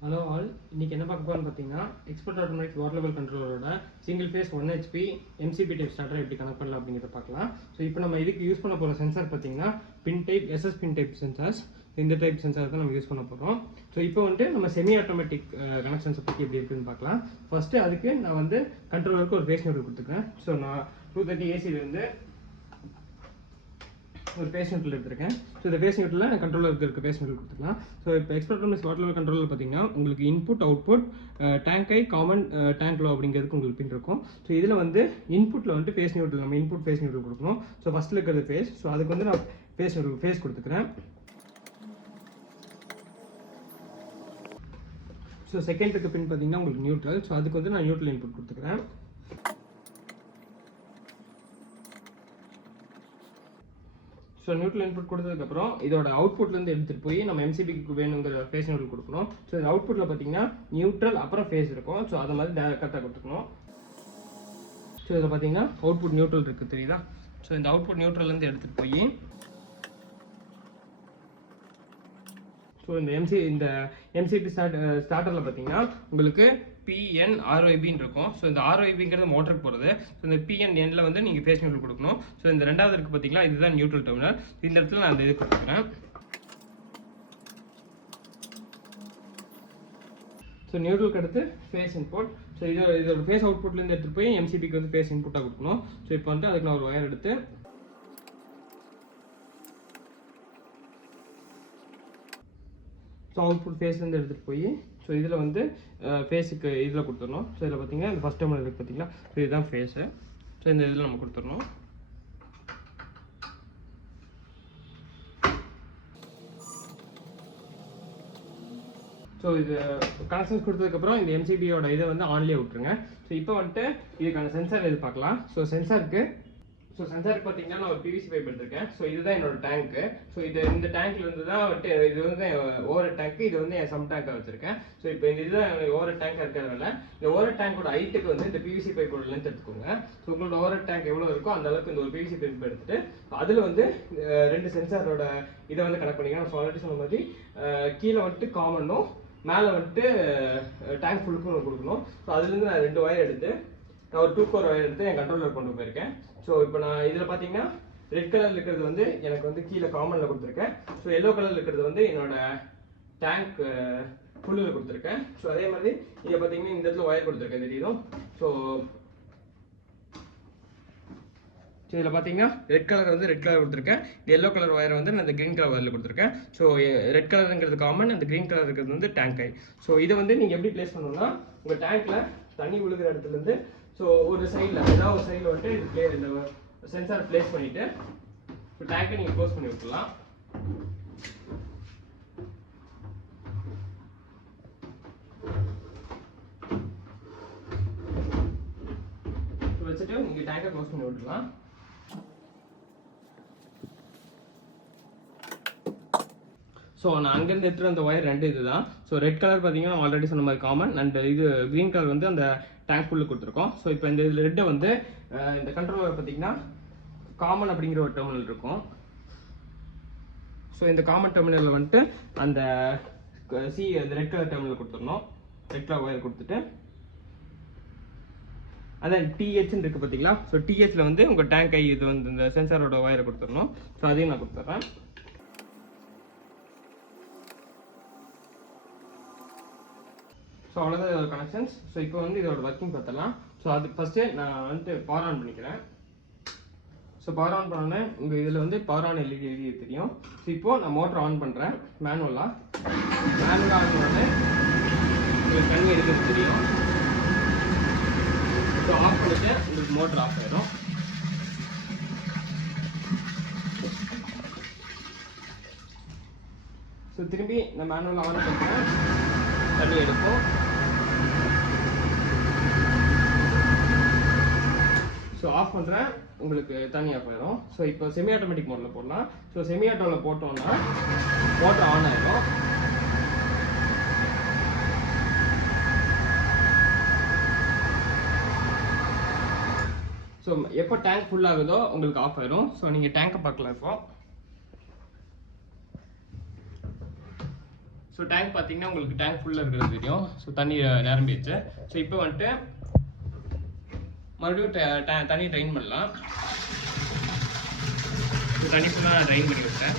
Hello all, இன்னைக்கு என்ன பார்க்க போறோம்னு பார்த்தீங்கன்னா எக்ஸ்பர்ட் ஆட்டோமேட்டிக் வாட்டர் லெவல் கண்ட்ரோலரோட single phase 1 HP MCB type starter எப்படி கனெக்ட் பண்ணலாம் அப்படிங்கிறத பார்க்கலாம். ஸோ இப்போ நம்ம இதுக்கு யூஸ் பண்ண போகிற சென்சார் பார்த்தீங்கன்னா பின் டைப் SS பின் டைப் சென்சார்ஸ். இந்த டைப் சென்சார் தான் நம்ம யூஸ் பண்ண போகிறோம். ஸோ இப்போ வந்துட்டு நம்ம செமி ஆட்டோமேட்டிக் கனெக்ஷன்ஸை பற்றி எப்படி இருக்குன்னு பார்க்கலாம். ஃபர்ஸ்ட்டு அதுக்கு நான் வந்து கண்ட்ரோலருக்கு ஒரு ஃபேஸ் நியூட்ரல் கொடுத்துருக்கேன். ஸோ நான் 230 AC ஒரு ஃபேஸ் நியூட்ரல் எடுத்திருக்கேன். ஸோ இந்த ஃபேஸ் நியூட்ரலில் கண்ட்ரோலருக்கு இருக்க ஃபேஸ் நியூட்ரல் கொடுத்துக்கலாம். ஸோ இப்போ expert automatic water level controller பார்த்தீங்கன்னா உங்களுக்கு இன்புட் அவுட்புட் டேங்க் ஐ காமன் டேங்க் லோ அப்படிங்கிறதுக்கு உங்களுக்கு பின் இருக்கும். ஸோ இதில் வந்து இன்புட்டில் வந்துட்டு ஃபேஸ் நியூட்ரல் நம்ம இன்புட் ஃபேஸ் நியூட்ரல் கொடுக்கணும். ஸோ ஃபஸ்ட்டில் இருக்கிறது ஃபேஸ். ஸோ அதுக்கு வந்து நான் ஃபேஸ் நியூட்ரல் ஃபேஸ் கொடுத்துக்கிறேன். ஸோ செகண்டுக்கு பின் பார்த்தீங்கன்னா உங்களுக்கு நியூட்ரல். ஸோ அதுக்கு வந்து நான் நியூட்ரல் இன்புட் கொடுத்துக்கிறேன். ஸோ நியூட்ரல் இன்புட் கொடுத்ததுக்கப்புறம் இதோட அவுட்புட்லேருந்து எடுத்துகிட்டு போய் நம்ம MCBக்கு வேணுங்கிற ஃபேஸ் நியூட்ரல் கொடுக்கணும். ஸோ இந்த அவுட்புட்டில் பார்த்தீங்கன்னா நியூட்ரல் அப்புறம் ஃபேஸ் இருக்கும். ஸோ அதை மாதிரி கரெக்டாக கொடுத்துக்கணும். ஸோ இதில் பார்த்தீங்கன்னா அவுட்புட் நியூட்ரல் இருக்குது, தெரியுதா? ஸோ இந்த அவுட்புட் நியூட்ரல்லேருந்து எடுத்துகிட்டு போய் ஸோ இந்த MCB ஸ்டார்டரில் பார்த்தீங்கன்னா உங்களுக்கு PN ROIBன்னு இருக்கும். ஸோ இந்த ROIBங்கிறது மோட்டருக்கு போகிறது. ஸோ இந்த PNNல வந்து நீங்கள் ஃபேஸ் நியூட்ரல் கொடுக்கணும். ஸோ இந்த ரெண்டாவது இருக்குது பார்த்தீங்களா, இதுதான் நியூட்ரல் டெர்மினல். இந்த இடத்துல நான் அந்த இது கொடுத்துக்கிறேன். ஸோ நியூட்ரலுக்கு அடுத்து ஃபேஸ் இன்புட். ஸோ இதோட ஃபேஸ் அவுட்புட்லேருந்து எடுத்துகிட்டு போய் MCBக்கு வந்து ஃபேஸ் இன்புட்டாக கொடுக்கணும். ஸோ இப்போ வந்து அதுக்கு நான் ஒரு ஒயர் எடுத்து ஸோ அவுட்புட் ஃபேஸ்லேருந்து எடுத்துகிட்டு போய் ஸோ இதில் வந்து ஃபேஸுக்கு இதில் கொடுத்துடணும். ஸோ இதில் பார்த்தீங்கன்னா இந்த ஃபஸ்ட் டெர்மினல் இருக்குது பார்த்தீங்களா, ஸோ இதுதான் ஃபேஸு. ஸோ இந்த இதில் நம்ம கொடுத்துடணும். ஸோ இது கனெக்ஷன்ஸ் கொடுத்ததுக்கப்புறம் இந்த MCBயோட இதை வந்து ஆன்லேயே விட்டுருங்க. ஸோ இப்போ வந்துட்டு இதுக்கான சென்சார் இது பார்க்கலாம். ஸோ சென்சாருக்கு பார்த்தீங்கன்னா நான் ஒரு PVC பைப் எடுத்திருக்கேன். ஸோ இதுதான் என்னோட டேங்க்கு. ஸோ இந்த டேங்க்ல இருந்து தான் வந்துட்டு இது வந்து ஓவர் டேங்க், இது வந்து என் சம் டேங்காக வச்சிருக்கேன். ஸோ இப்போ இந்த இதுதான் ஓவர் டேங்காக இருக்கிறதுனால இந்த ஓவர் டேங்கோட ஹைட்டுக்கு வந்து இந்த PVC பைப்போட லென்த் எடுத்துக்கோங்க. ஸோ உங்களோட ஓவர் டேங்க் எவ்வளோ இருக்கோ அந்த அளவுக்கு இந்த ஒரு PVC பைப் எடுத்துட்டு அதில் வந்து ரெண்டு சென்சாரோட இதை வந்து கனெக்ட் பண்ணிக்கலாம். ஸோ ஆல்ரெடி சொன்ன மாதிரி கீழே வந்துட்டு காமனும் மேலே வந்துட்டு டேங்க் ஃபுல்லுக்கும் கொடுக்கணும். ஸோ அதுலேருந்து நான் 2 ஒயர் எடுத்து நான் ஒரு 2 கோர் ஒயர் எடுத்து என் கண்ட்ரோலர் கொண்டு போயிருக்கேன். ஸோ இப்போ நான் இதில் பார்த்தீங்கன்னா ரெட் கலர் இருக்கிறது வந்து எனக்கு வந்து கீழே காமனில் கொடுத்துருக்கேன். ஸோ எல்லோ கலர் இருக்கிறது வந்து என்னோட டேங்க் ஃபுல்லில் கொடுத்துருக்கேன். ஸோ அதே மாதிரி இங்கே பார்த்தீங்கன்னா இந்த இடத்துல ஒயர் கொடுத்துருக்கேன், தெரியும். ஸோ இதில் பார்த்தீங்கன்னா ரெட் கலர் வந்து ரெட் கலர் கொடுத்துருக்கேன். எல்லோ கலர் ஒயரை வந்து நான் இந்த க்ரீன் கலர் ஒயரில் கொடுத்துருக்கேன். ஸோ ரெட் கலருங்கிறது காமன், அந்த க்ரீன் கலர் இருக்கிறது வந்து டேங்க் ஐ. ஸோ இதை வந்து நீங்கள் எப்படி ப்ளேஸ் பண்ணணும்னா உங்கள் டேங்க்கில் தண்ணி விழுகிற இடத்துலேருந்து ஸோ ஒரு சைடில் ஏதாவது ஒரு சைடில் வந்துட்டு இது இந்த சென்சார் ப்ளேஸ் பண்ணிவிட்டு இப்போ டேங்கை நீங்கள் க்ளோஸ் பண்ணி விட்டுலாம். வச்சுட்டு நீங்கள் டேங்கை க்ளோஸ் பண்ணி விட்டுலாம். ஸோ நான் அங்கேருந்து எடுத்துகிட்டு அந்த ஒயர் ரெண்டு இது தான். ஸோ ரெட் கலர் பார்த்தீங்கன்னா ஆல்ரெடி சொன்ன மாதிரி காமன், அண்ட் இது க்ரீன் கலர் வந்து அந்த டேங்க் ஃபுல்லு கொடுத்துருக்கோம். ஸோ இப்போ இந்த இதில் ரெட்டை வந்து இந்த கண்ட்ரோலர் பார்த்தீங்கன்னா காமன் அப்படிங்கிற ஒரு டெர்மினல் இருக்கும். ஸோ இந்த காமன் டெர்மினலில் வந்துட்டு அந்த அந்த ரெட் கலர் டெர்மினல் கொடுத்துடணும். ரெட் கலர் ஒயர் கொடுத்துட்டு அதான் THன்னு இருக்குது பார்த்தீங்களா. ஸோ THல வந்து உங்கள் டேங்க் ஐ இது வந்து இந்த சென்சாரோட ஒயரை கொடுத்துடணும். ஸோ அதையும் நான் கொடுத்துட்றேன். ஸோ அவ்வளோதான் இதோட கனெக்ஷன்ஸ். ஸோ இப்போ வந்து இதோட ஒர்க்கிங் பார்த்தலாம். ஸோ அது ஃபஸ்ட்டு நான் வந்துட்டு பவர் ஆன் பண்ணிக்கிறேன். ஸோ பவர் ஆன் பண்ணோன்னே உங்கள் இதில் வந்து பவர் ஆன் LED தெரியும். ஸோ இப்போது நான் மோட்டர் ஆன் பண்ணுறேன் மேனுவலாக ஆன் பண்ணோடனே உங்களுக்கு தண்ணி எடுக்கிறது தெரியும். ஸோ ஆஃப் பண்ணிட்டு உங்களுக்கு மோட்டர் ஆஃப் ஆகிடும். ஸோ திரும்பி நான் மேனுவலாக ஆன் பண்ணுறேன், தண்ணி எடுப்போம். ஸோ ஆஃப் பண்ணுறேன், உங்களுக்கு தண்ணி ஆஃப் ஆயிடும். ஸோ இப்போ செமி ஆட்டோமேட்டிக் மோடில் போடலாம். ஸோ செமி ஆட்டோவில் போட்டோம்னா மோட்டர் ஆன் ஆகிடும். ஸோ எப்போ டேங்க் ஃபுல் ஆகுதோ உங்களுக்கு ஆஃப் ஆயிடும். ஸோ நீங்கள் டேங்கை பார்க்கலாம். இப்போ ஸோ டேங்க் பார்த்தீங்கன்னா உங்களுக்கு டேங்க் ஃபுல்லாக இருக்கிறது தெரியும். ஸோ தண்ணி நிரம்பிடுச்சு. ஸோ இப்போ வந்துட்டு மறுபடியும் தண்ணி ட்ரைன் பண்ணலாம். ஸோ தண்ணி ஃபுல்லாக நான் ட்ரைன் பண்ணி விட்டேன்.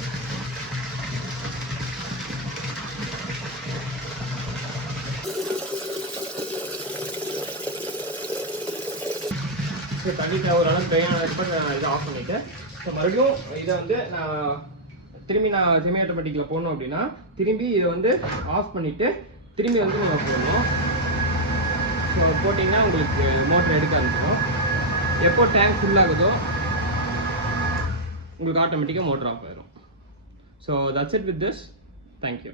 ஸோ தண்ணி ஓரளவுக்கு ட்ரைன் ஆனதுக்கு நான் இதை ஆஃப் பண்ணிவிட்டேன். ஸோ மறுபடியும் இதை வந்து நான் திரும்பி செமி ஆட்டோமேட்டிக்கில் போடணும் அப்படின்னா திரும்பி இதை வந்து ஆஃப் பண்ணிவிட்டு திரும்பி வந்து நீங்கள் போடணும். ஸோ போட்டிங்கன்னா உங்களுக்கு மோட்டர் எடுக்க ஆரம்பிச்சிடும். எப்போ டேங்க் ஃபுல்லாகுதோ உங்களுக்கு ஆட்டோமேட்டிக்காக மோட்டர் ஆஃப் ஆயிடும். So that's it with this. Thank you.